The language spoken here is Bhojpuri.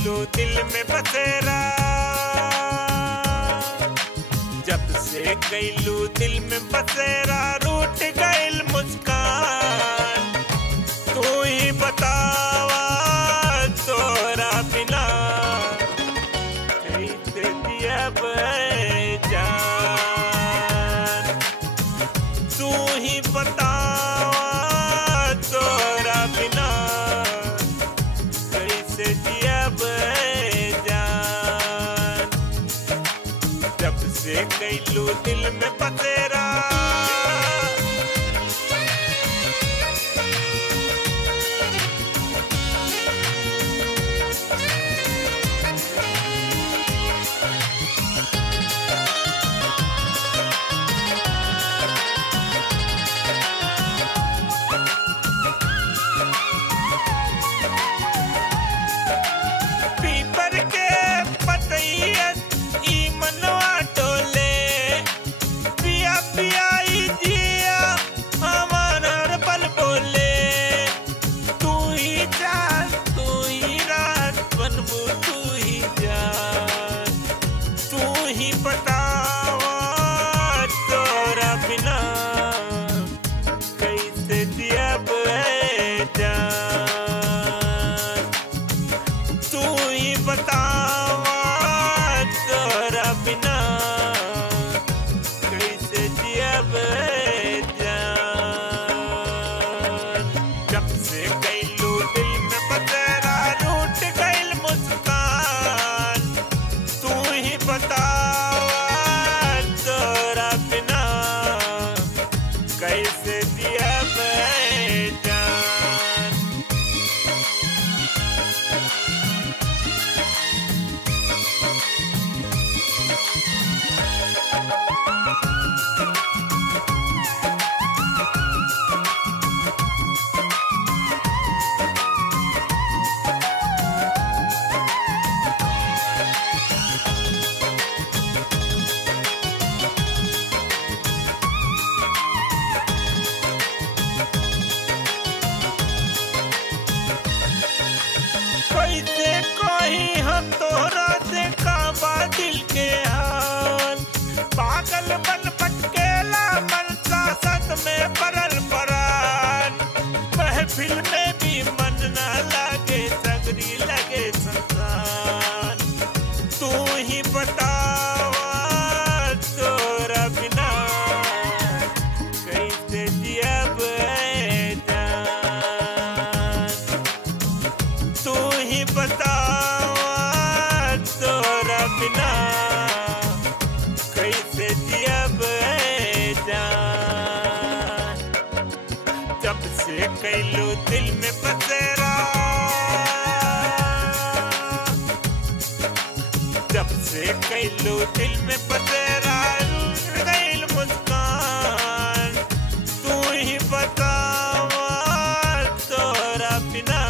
कैलू दिल में बसेरा, जब से कैलू दिल में बसेरा रूठ गइल मुस्कान। तू ही बतावा तोरा बिना कैसे जियब जान। तू ही बतावा तोरा बिना कैसे जियब जान। जब से कैलू दिल में बसेरा, पीपर के पतैयत ई मनवा टोले, पिया पिया ई जिया हमार हर पल बोले। तू ही जान तू ही रात बनबू तू ही जान। तू ही बतावा तोरा बिना कैसे जियब जान। तू ही बतावा तोरा बिना कैसे जियब जान। जब से कैलू दिल में बसेरा रूठ गइल मुस्कान। तू ही बतावा तोरा बिना कैसे जियब जान। कैसे कही हम तोरा से काबा दिल के हाल। पागल बन भटकेला मन सासत में पड़ल परान। महफिल में भी मन न लागे सगरी लगे संसान। तू ही बतावा तोरा बिना कैसे जियब जान। तू ही बतावा तोरा बिना कैसे जियब जान। जब से कैलू दिल में बसेरा, जब से कैलू दिल में बसेरा रूठ गइल मुस्कान। तू ही बतावा तोरा बिना